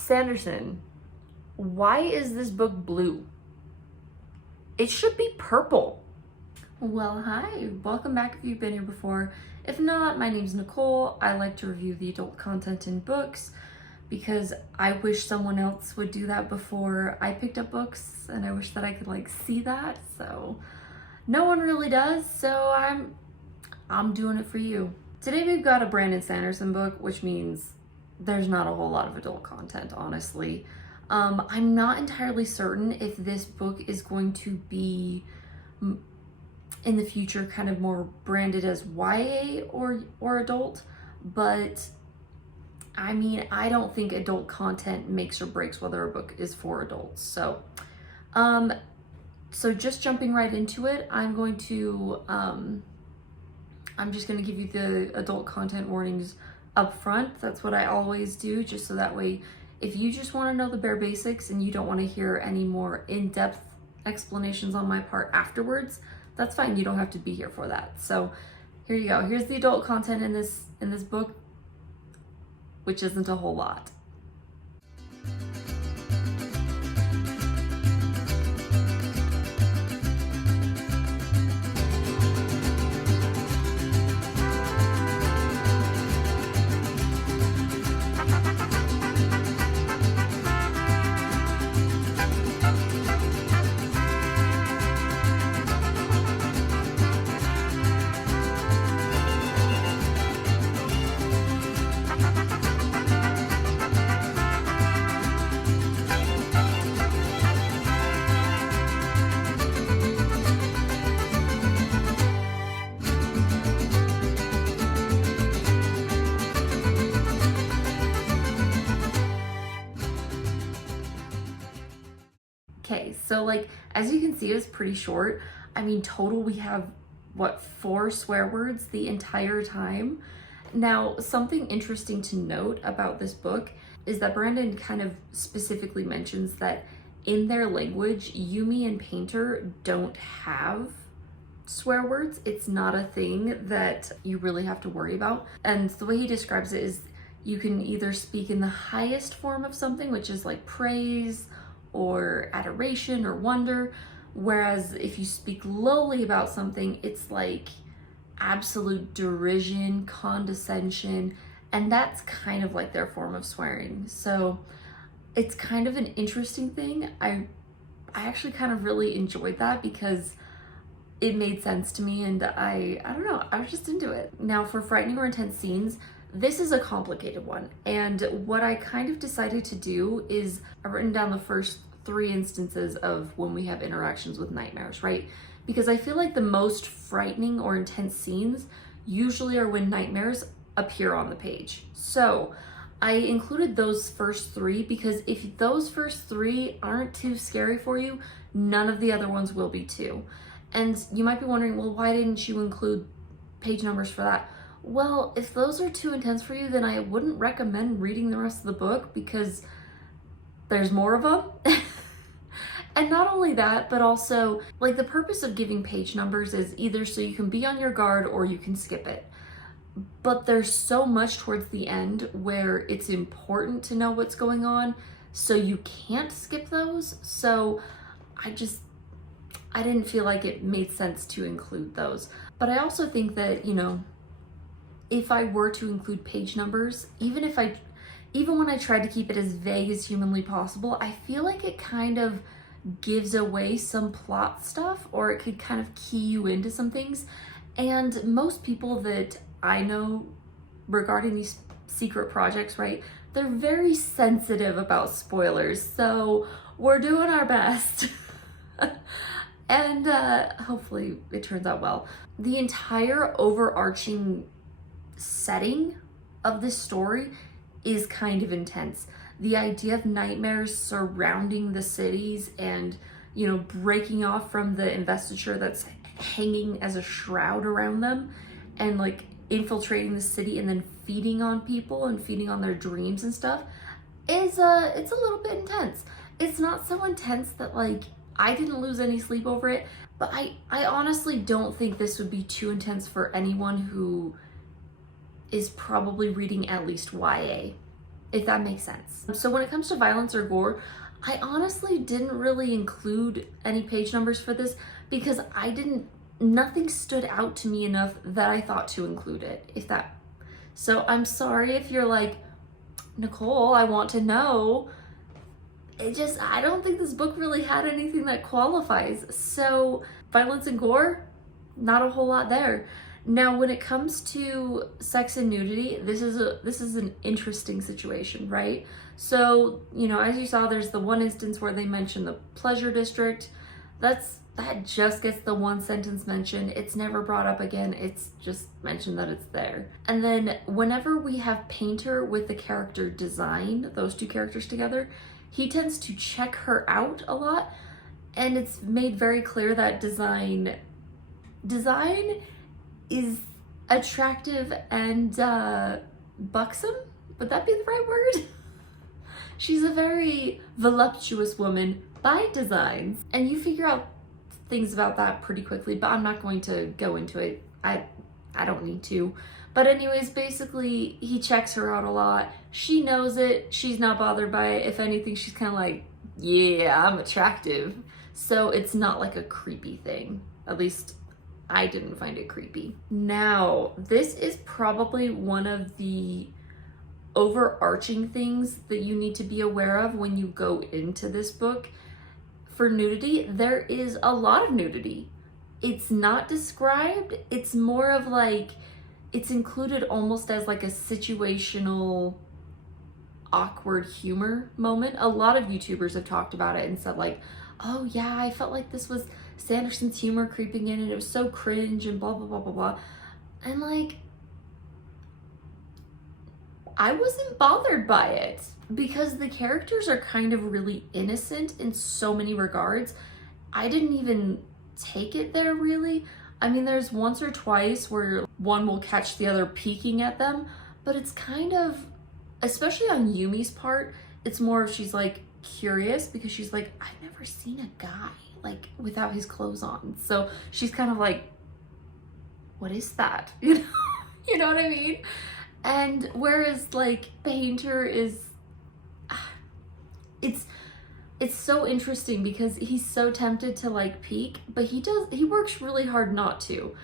Sanderson, why is this book blue? It should be purple. Well, hi, welcome back if you've been here before. If not, my name's Nicole. I like to review the adult content in books because I wish someone else would do that before I picked up books, and I wish that I could see that. So no one really does, so I'm doing it for you. Today we've got a Brandon Sanderson book, which means there's not a whole lot of adult content, honestly. I'm not entirely certain if this book is going to be in the future kind of more branded as YA or adult, but I mean, I don't think adult content makes or breaks whether a book is for adults. So just jumping right into it, I'm just going to give you the adult content warnings up front. That's what I always do, just so that way if you just want to know the bare basics and you don't want to hear any more in-depth explanations on my part afterwards, that's fine. You don't have to be here for that. So here you go. Here's the adult content in this book, which isn't a whole lot. Okay, so as you can see, it's pretty short. I mean, total we have, what, 4 swear words the entire time? Now, something interesting to note about this book is that Brandon kind of specifically mentions that in their language, Yumi and Painter don't have swear words. It's not a thing that you really have to worry about. And the way he describes it is you can either speak in the highest form of something, which is like praise, or adoration or wonder, whereas if you speak lowly about something, it's like absolute derision, condescension, and that's kind of like their form of swearing. So it's kind of an interesting thing. I actually kind of really enjoyed that because it made sense to me, and I don't know, I was just into it. Now, for frightening or intense scenes, this is a complicated one, and what I kind of decided to do is I've written down the first 3 instances of when we have interactions with nightmares, right? Because I feel like the most frightening or intense scenes usually are when nightmares appear on the page. So I included those first 3 because if those first 3 aren't too scary for you, none of the other ones will be too. And you might be wondering, well, why didn't you include page numbers for that? Well, if those are too intense for you, then I wouldn't recommend reading the rest of the book because there's more of them. And not only that, but also the purpose of giving page numbers is either so you can be on your guard or you can skip it. But there's so much towards the end where it's important to know what's going on, so you can't skip those. So I didn't feel like it made sense to include those. But I also think that, if I were to include page numbers, even when I tried to keep it as vague as humanly possible, I feel like it kind of gives away some plot stuff, or it could kind of key you into some things. And most people that I know regarding these secret projects, right, they're very sensitive about spoilers. So we're doing our best. And hopefully it turns out well. The entire overarching setting of this story is kind of intense. The idea of nightmares surrounding the cities and, breaking off from the investiture that's hanging as a shroud around them and infiltrating the city and then feeding on people and feeding on their dreams and stuff is it's a little bit intense. It's not so intense that I didn't lose any sleep over it, but I honestly don't think this would be too intense for anyone who is probably reading at least YA. if that makes sense. So when it comes to violence or gore, I honestly didn't really include any page numbers for this because nothing stood out to me enough that I thought to include it, so I'm sorry if you're like, Nicole, I want to know. I don't think this book really had anything that qualifies. So violence and gore, not a whole lot there. Now, when it comes to sex and nudity, this is an interesting situation, right? So, you know, as you saw, there's the one instance where they mention the pleasure district. That just gets the one sentence mention. It's never brought up again. It's just mentioned that it's there. And then whenever we have Painter with the character Design, those two characters together, he tends to check her out a lot. And it's made very clear that Design is attractive and buxom. Would that be the right word? She's a very voluptuous woman by design. And you figure out things about that pretty quickly, but I'm not going to go into it. I don't need to. But anyways, basically, he checks her out a lot. She knows it. She's not bothered by it. If anything, she's kind of like, yeah, I'm attractive. So it's not like a creepy thing. At least I didn't find it creepy. Now, this is probably one of the overarching things that you need to be aware of when you go into this book. For nudity, there is a lot of nudity. It's not described. It's more of like, it's included almost as like a situational awkward humor moment. A lot of YouTubers have talked about it and said like, oh yeah, I felt like this was Sanderson's humor creeping in and it was so cringe and blah, blah, blah, blah, blah. And like, I wasn't bothered by it because the characters are kind of really innocent in so many regards. I didn't even take it there really. I mean, there's once or twice where one will catch the other peeking at them, but it's kind of, especially on Yumi's part, it's more of she's like curious because she's like, I've never seen a guy like without his clothes on. So she's kind of like, what is that? You know what I mean? And whereas like Painter is, it's so interesting because he's so tempted to like peek, but he works really hard not to.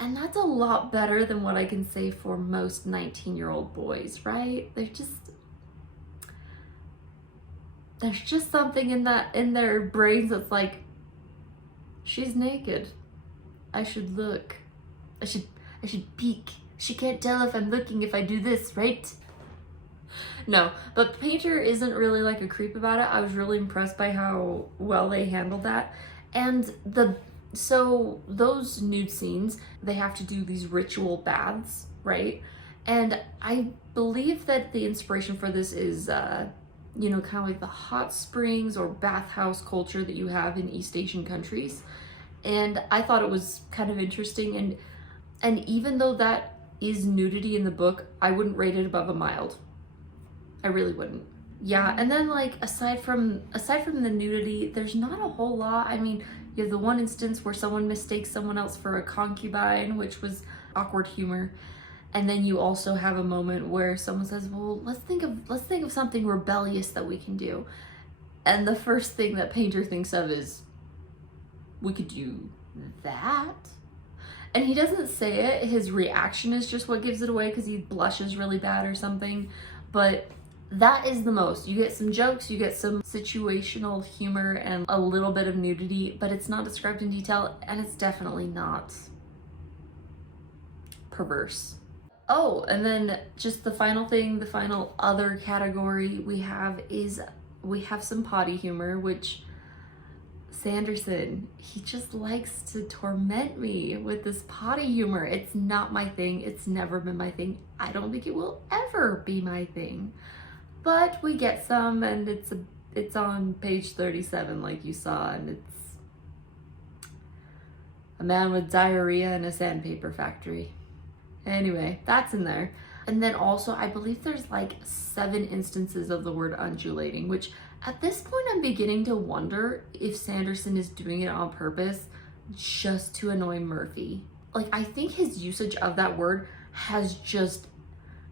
And that's a lot better than what I can say for most 19-year-old boys, right? There's just something in their brains that's like, she's naked. I should look. I should peek. She can't tell if I'm looking if I do this, right? No, but Painter isn't really like a creep about it. I was really impressed by how well they handled that. And so those nude scenes, they have to do these ritual baths, right? And I believe that the inspiration for this is, you know, kind of like the hot springs or bathhouse culture that you have in East Asian countries. And I thought it was kind of interesting. And even though that is nudity in the book, I wouldn't rate it above a mild. I really wouldn't. Yeah, and then like aside from the nudity, there's not a whole lot. I mean, you have the one instance where someone mistakes someone else for a concubine, which was awkward humor. And then you also have a moment where someone says, well, let's think of something rebellious that we can do. And the first thing that Painter thinks of is, we could do that. And he doesn't say it. His reaction is just what gives it away because he blushes really bad or something. But that is the most. You get some jokes, you get some situational humor and a little bit of nudity, but it's not described in detail and it's definitely not perverse. Oh, and then just the final thing, the final other category we have is we have some potty humor, which Sanderson, he just likes to torment me with this potty humor. It's not my thing. It's never been my thing. I don't think it will ever be my thing. But we get some, and it's on page 37 like you saw, and it's a man with diarrhea in a sandpaper factory. Anyway, that's in there. And then also, I believe there's like 7 instances of the word undulating, which at this point I'm beginning to wonder if Sanderson is doing it on purpose just to annoy Murphy. Like, I think his usage of that word has just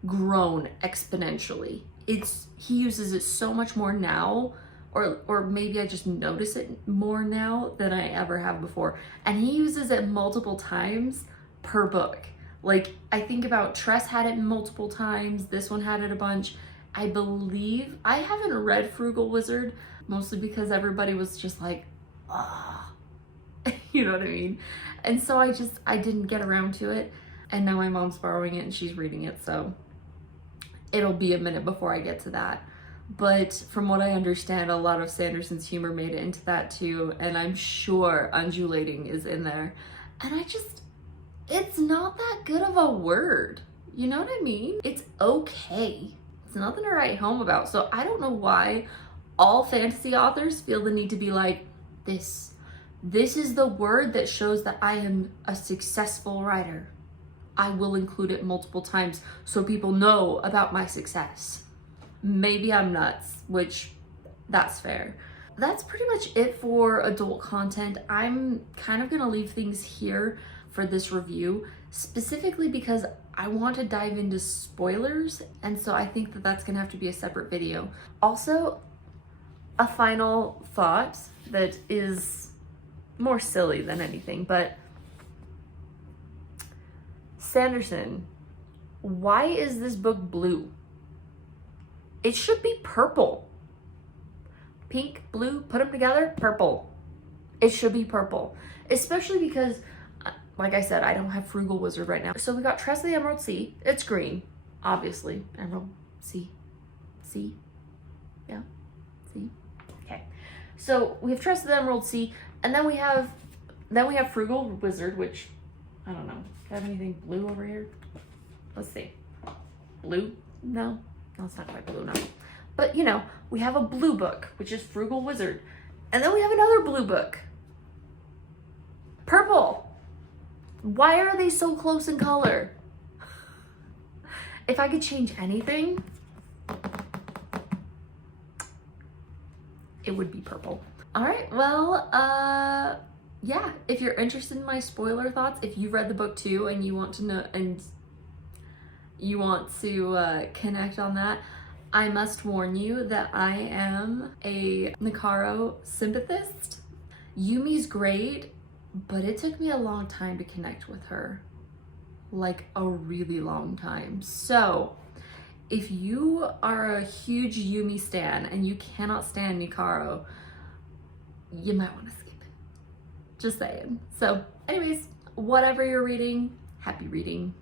grown exponentially he uses it so much more now, or maybe I just notice it more now than I ever have before. And he uses it multiple times per book. Like, I think about Tress had it multiple times, this one had it a bunch. I believe, I haven't read Frugal Wizard, mostly because everybody was just like, ah, you know what I mean? And so I didn't get around to it. And now my mom's borrowing it and she's reading it, so it'll be a minute before I get to that. But from what I understand, a lot of Sanderson's humor made it into that too, and I'm sure undulating is in there. And it's not that good of a word. You know what I mean? It's okay. It's nothing to write home about. So I don't know why all fantasy authors feel the need to be like, this is the word that shows that I am a successful writer. I will include it multiple times so people know about my success. Maybe I'm nuts, which that's fair. That's pretty much it for adult content. I'm kind of gonna leave things here for this review, specifically because I want to dive into spoilers, and so I think that that's gonna have to be a separate video. Also, a final thought that is more silly than anything, but Sanderson, why is this book blue? It should be purple. Pink, blue, put them together, purple. It should be purple. Especially because, like I said, I don't have Frugal Wizard right now. So we got Tress of the Emerald Sea. It's green, obviously. Emerald Sea. Sea? Yeah? Sea? Okay. So we have Tress of the Emerald Sea, and then we have Frugal Wizard, which, I don't know. Do I have anything blue over here? Let's see. Blue? No. No, it's not quite blue enough. But, you know, we have a blue book, which is Frugal Wizard. And then we have another blue book. Purple. Why are they so close in color? If I could change anything, it would be purple. All right, well, yeah, if you're interested in my spoiler thoughts, if you read the book too and you want to know, and you want to connect on that, I must warn you that I am a Nicole sympathist. Yumi's great, but it took me a long time to connect with her. Like a really long time. So if you are a huge Yumi stan and you cannot stand Nicole, you might want to skip it. Just saying. So anyways, whatever you're reading, happy reading.